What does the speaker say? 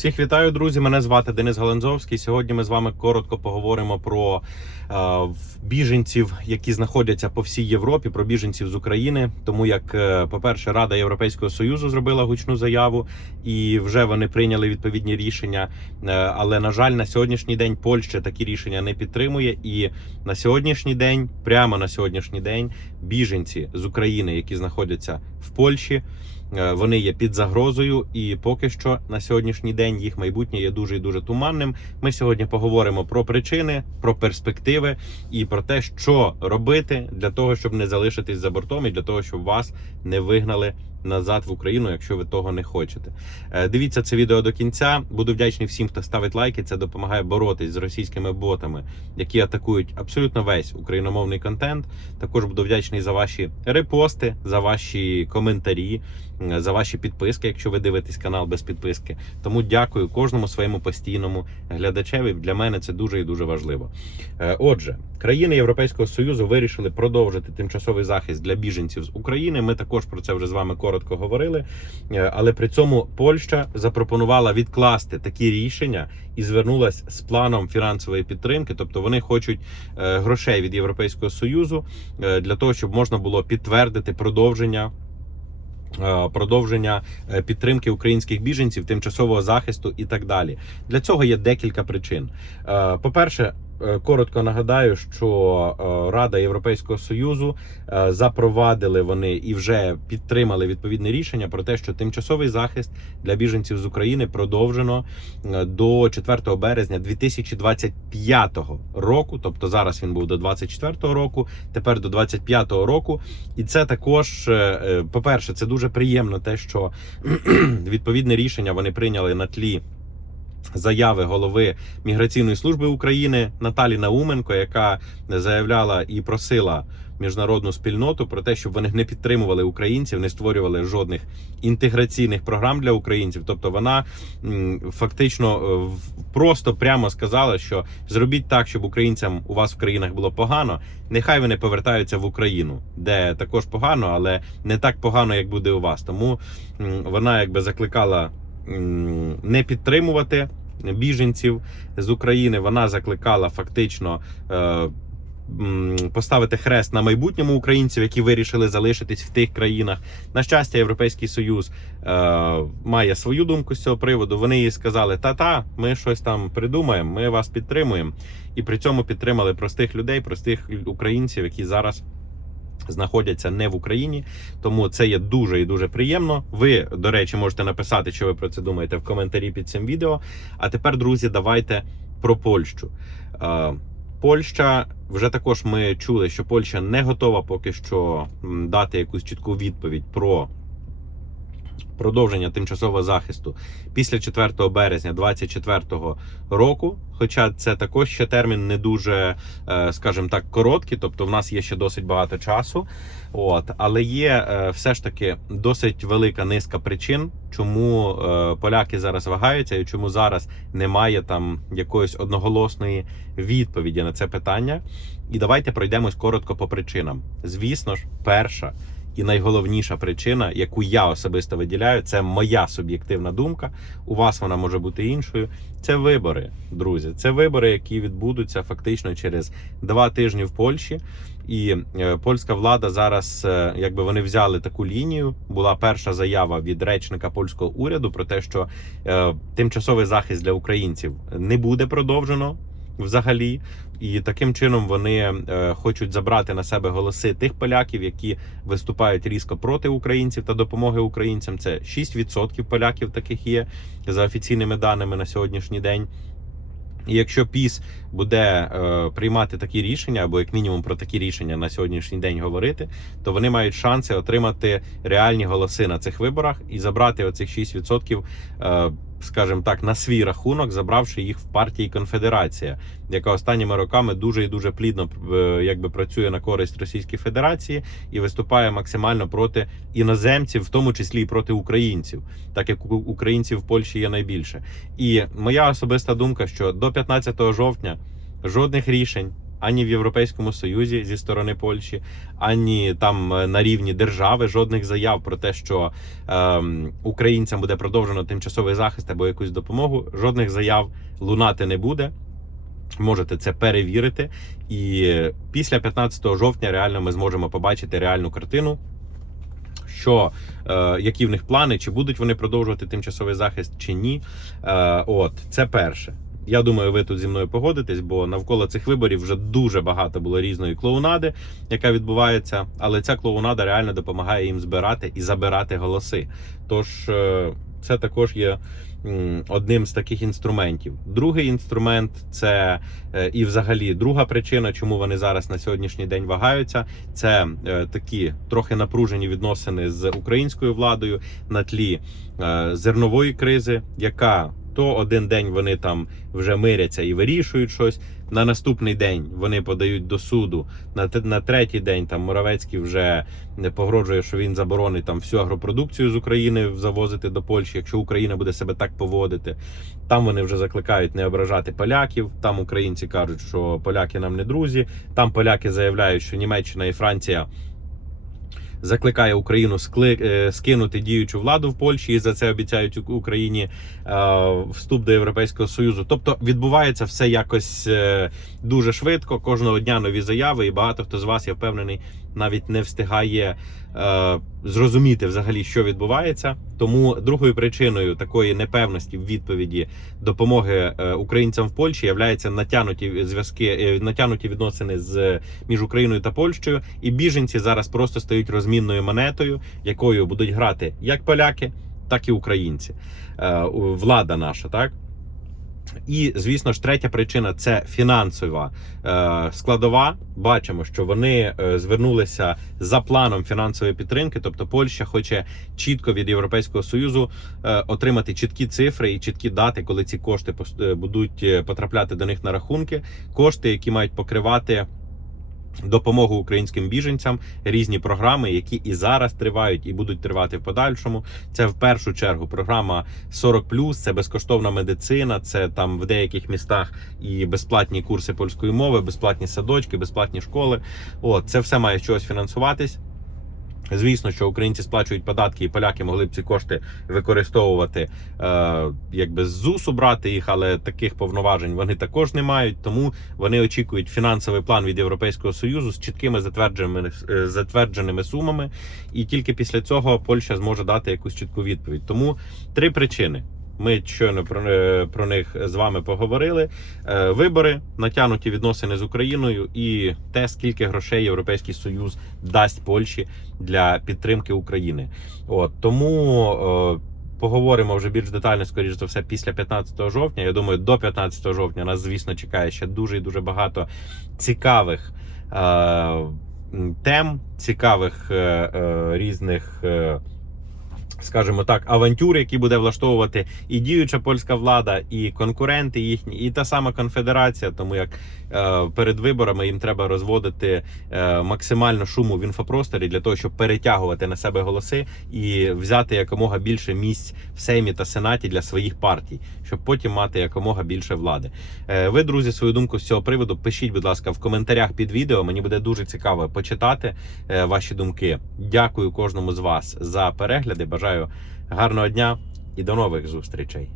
Всіх вітаю, друзі. Мене звати Денис Галанзовський. Сьогодні ми з вами коротко поговоримо про е, біженців, які знаходяться по всій Європі, про біженців з України. Тому як, е, по-перше, Рада Європейського Союзу зробила гучну заяву, і вже вони прийняли відповідні рішення. Е, але на жаль, на сьогоднішній день Польща такі рішення не підтримує. І на сьогоднішній день, прямо на сьогоднішній день, біженці з України, які знаходяться в Польщі. Е, Вони є під загрозою, і поки що на сьогоднішній день їх майбутнє є дуже і дуже туманним. Ми сьогодні поговоримо про причини, про перспективи і про те, що робити для того, щоб не залишитись за бортом, і для того, щоб вас не вигнали назад в Україну, якщо ви того не хочете. Е, Дивіться це відео до кінця. Буду вдячний всім, хто ставить лайки. Це допомагає боротись з російськими ботами, які атакують абсолютно весь україномовний контент. Також буду вдячний за ваші репости, за ваші коментарі, за ваші підписки, якщо ви дивитесь канал без підписки. Тому дякую кожному своєму постійному глядачеві. Для мене це дуже і дуже важливо. Е, Отже, країни Європейського союзу вирішили продовжити тимчасовий захист для біженців з України. Ми також про це вже з вами коротко говорили. Е, Але при цьому Польща запропонувала відкласти такі рішення і звернулась з планом фінансової підтримки. Тобто вони хочуть е, грошей від Європейського союзу е, для того, щоб можна було підтвердити продовження. Продовження підтримки українських біженців, тимчасового захисту і так далі. Для цього є декілька причин. Е, По-перше, е, коротко нагадаю, що е, Рада Європейського союзу е, запровадили вони і вже підтримали відповідне рішення про те, що тимчасовий захист для біженців з України продовжено е, до 4 березня 2025 року. Тобто зараз він був до 24 року, тепер до 25 року. І це також, е, е, по-перше, це дуже приємно, те, що відповідне рішення вони прийняли на тлі. Заяви голови міграційної служби України Наталі Науменко, яка заявляла і просила міжнародну спільноту про те, щоб вони не підтримували українців, не створювали жодних інтеграційних програм для українців. Тобто вона фактично е, просто прямо сказала, що зробіть так, щоб українцям у вас в країнах було погано. Нехай вони повертаються в Україну, де також погано, але не так погано, як буде у вас. Тому вона якби закликала не підтримувати біженців з України. Вона закликала фактично. е, Поставити хрест на майбутньому українців, які вирішили залишитись в тих країнах. На щастя, Європейський Союз е, має свою думку з цього приводу. Вони їй сказали: та-та, ми щось там придумаємо, ми вас підтримуємо. І при цьому підтримали простих людей, простих українців, які зараз знаходяться не в Україні. Тому це є дуже і дуже приємно. Ви, до речі, можете написати, що ви про це думаєте в коментарі під цим відео. А тепер, друзі, давайте про Польщу. Польща вже також ми чули, що Польща не готова поки що дати якусь чітку відповідь про продовження тимчасового захисту після 4 березня 2024 року. Хоча це також ще термін не дуже, е, скажімо так, короткий, тобто в нас є ще досить багато часу. От, але є е, все ж таки досить велика низка причин, чому е, поляки зараз вагаються і чому зараз немає там якоїсь одноголосної відповіді на це питання. І давайте пройдемось коротко по причинам. Звісно ж, перша і найголовніша причина, яку я особисто виділяю, це моя суб'єктивна думка. У вас вона може бути іншою. Це вибори, друзі. Це вибори, які відбудуться фактично через два тижні в Польщі. І е, польська влада зараз, е, якби вони взяли таку лінію. Була перша заява від речника польського уряду про те, що е, тимчасовий захист для українців не буде продовжено взагалі. І таким чином вони е, хочуть забрати на себе голоси тих поляків, які виступають різко проти українців та допомоги українцям. Це 6% поляків таких є за офіційними даними на сьогоднішній день. І якщо ПІС буде е, приймати такі рішення, або як мінімум про такі рішення на сьогоднішній день говорити, то вони мають шанси отримати реальні голоси на цих виборах і забрати оцих 6%, е, скажімо так, на свій рахунок, забравши їх в партії Конфедерація, яка останніми роками дуже і дуже плідно е, якби працює на користь Російської Федерації і виступає максимально проти іноземців, в тому числі і проти українців, так як українців в Польщі є найбільше. І моя особиста думка, що до 15 жовтня жодних рішень ані в Європейському Союзі зі сторони Польщі, ані там е, на рівні держави жодних заяв про те, що ем, українцям буде продовжено тимчасовий захист або якусь допомогу. Жодних заяв лунати не буде. Можете це перевірити, і після 15 жовтня реально ми зможемо побачити реальну картину. Що е, які в них плани, чи будуть вони продовжувати тимчасовий захист, чи ні. Е, от це перше. Я думаю, ви тут зі мною погодитесь, бо навколо цих виборів вже дуже багато було різної клоунади, яка відбувається. Але ця клоунада реально допомагає їм збирати і забирати голоси. Тож е, це також є одним з таких інструментів. Другий інструмент це е, і, взагалі, друга причина, чому вони зараз на сьогоднішній день вагаються, це е, такі трохи напружені відносини з українською владою на тлі зернової кризи, яка то один день вони там вже миряться і вирішують щось. На наступний день вони подають до суду. На на третій день там Моравецький вже не погрожує, що він заборонить там всю агропродукцію з України завозити до Польщі, якщо Україна буде себе так поводити. Там вони вже закликають не ображати поляків. Там українці кажуть, що поляки нам не друзі. Там поляки заявляють, що Німеччина і Франція. Закликає Україну е, скинути діючу владу в Польщі і за це обіцяють Україні е, вступ до Європейського Союзу. Тобто відбувається все якось е, дуже швидко. Кожного дня нові заяви, і багато хто з вас, я впевнений, навіть не встигає зрозуміти взагалі, що відбувається. Тому другою причиною такої непевності в відповіді допомоги українцям в Польщі являються натянуті зв'язки, натянуті відносини з між Україною та Польщею, і біженці зараз просто стають розмінною монетою, якою будуть грати як поляки, так і українці. Е, Влада наша, так. І, звісно ж, третя причина це фінансова е, складова. Бачимо, що вони е, звернулися за планом фінансової підтримки. Тобто, Польща хоче чітко від Європейського союзу отримати чіткі цифри і чіткі дати, коли ці кошти будуть потрапляти до них на рахунки. Кошти, які мають покривати. Допомогу українським біженцям, різні програми, які і зараз тривають, і будуть тривати в подальшому. Це в першу чергу програма 40+, це безкоштовна медицина, це там в деяких містах і безплатні курси польської мови, безплатні садочки, безплатні школи. О, це все має щось фінансуватись. Звісно, що українці сплачують податки, і поляки могли б ці кошти використовувати, е, якби з ЗУСу брати їх, але таких повноважень вони також не мають. Тому вони очікують фінансовий план від Європейського союзу з чіткими затвердженими е, затвердженими сумами, і тільки після цього Польща зможе дати якусь чітку відповідь. Тому три причини. Ми щойно про, е, про них з вами поговорили. Е, Вибори, натягнуті відносини з Україною, і те, скільки грошей Європейський Союз дасть Польщі для підтримки України. От тому. е, Поговоримо вже більш детально, скоріш за все, після 15 жовтня. Я думаю, до 15 жовтня нас, звісно, чекає ще дуже і дуже багато цікавих е, тем, цікавих е, різних. Е, скажімо так, авантюр, які буде влаштовувати і діюча польська влада, і конкуренти їхні, і та сама конфедерація, тому як е, перед виборами їм треба розводити е, максимально шуму в інфопросторі для того, щоб перетягувати на себе голоси і взяти якомога більше місць в Сеймі та Сенаті для своїх партій, щоб потім мати якомога більше влади. Е, ви, друзі, свою думку з цього приводу пишіть, будь ласка, в коментарях під відео. Мені буде дуже цікаво почитати е, ваші думки. Дякую кожному з вас за перегляди. Бажаю гарного дня і до нових зустрічей.